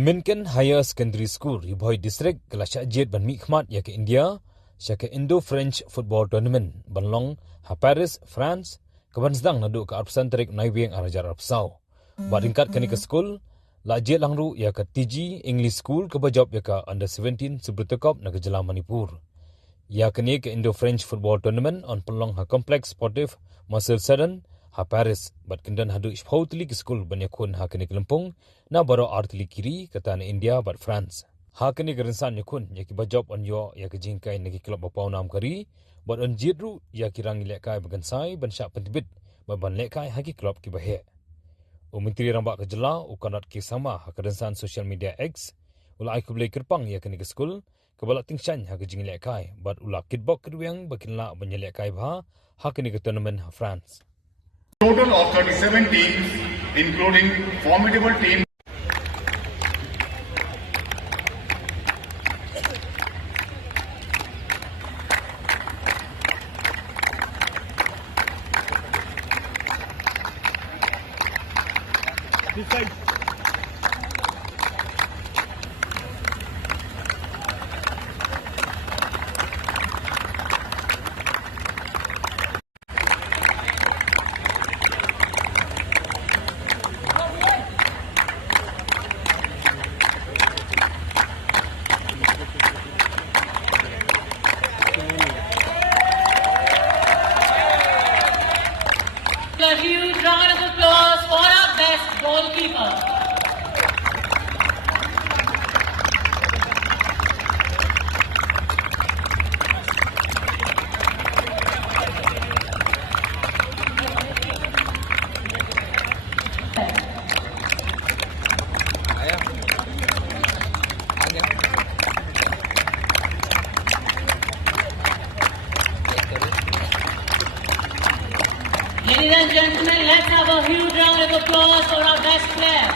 Mynken Hr Secondary School, Khubor District, Kelasha Jet ban Mikmat ya ke India, syaka Indo-French Football Tournament, banlong ha Paris, France, kebansdang nadu ke arpsan terik naiwing arajar arpsau. Badingkat kini ke school, la jet langru ya ke TG English School ke bajab ya ke under 17 Subrutakop na ke Jelam Manipur. Ya kini ke Indo-French Football Tournament on pelong ha Complex Sportif Muscle Sudden, ha Paris, bat kendan hadu ishpautli ke school banyakun ha kini ke Lempung, na baro artli kiri kata na India bat France. Ha kini ke rinsan yakun, ya ki bajab on yo ya ke jingkai na ki klub bapau nam kari, bat on jidru ya ki rangi lekai bagansai ban syak pentibit, bat ban lekai ha ki klub ki bahek. Menteri Rambak ke Jela, ukanat ki sama ha ke rinsan social media X, ula ai kublai kerpang ya kini ke school, kebalak tingsan ha ke jing lekai, bat ula kitbok keduyang bakinla banyalekai bah ha kini ke tournament ha France. Total of 37 teams, including formidable teams. This side. A huge round of applause for our best goalkeeper. Ladies and gentlemen, let's have a huge round of applause for our best player.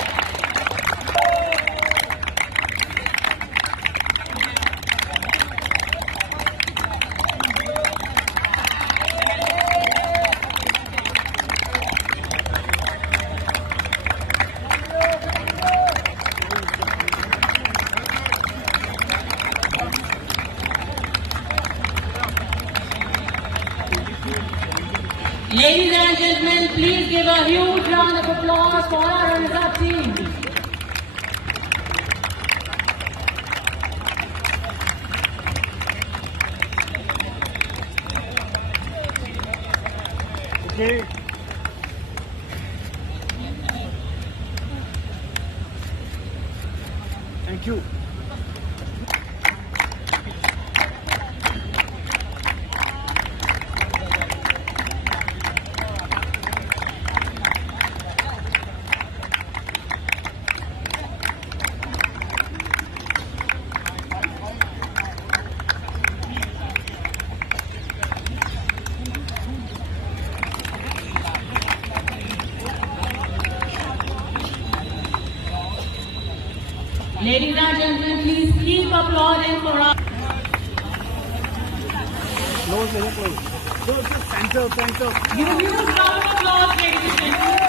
Ladies and gentlemen, please give a huge round of applause for our runners-up team. Okay. Thank you. Ladies and gentlemen, please keep applauding for our... Close, close. Center. Give a huge round of applause, ladies and gentlemen.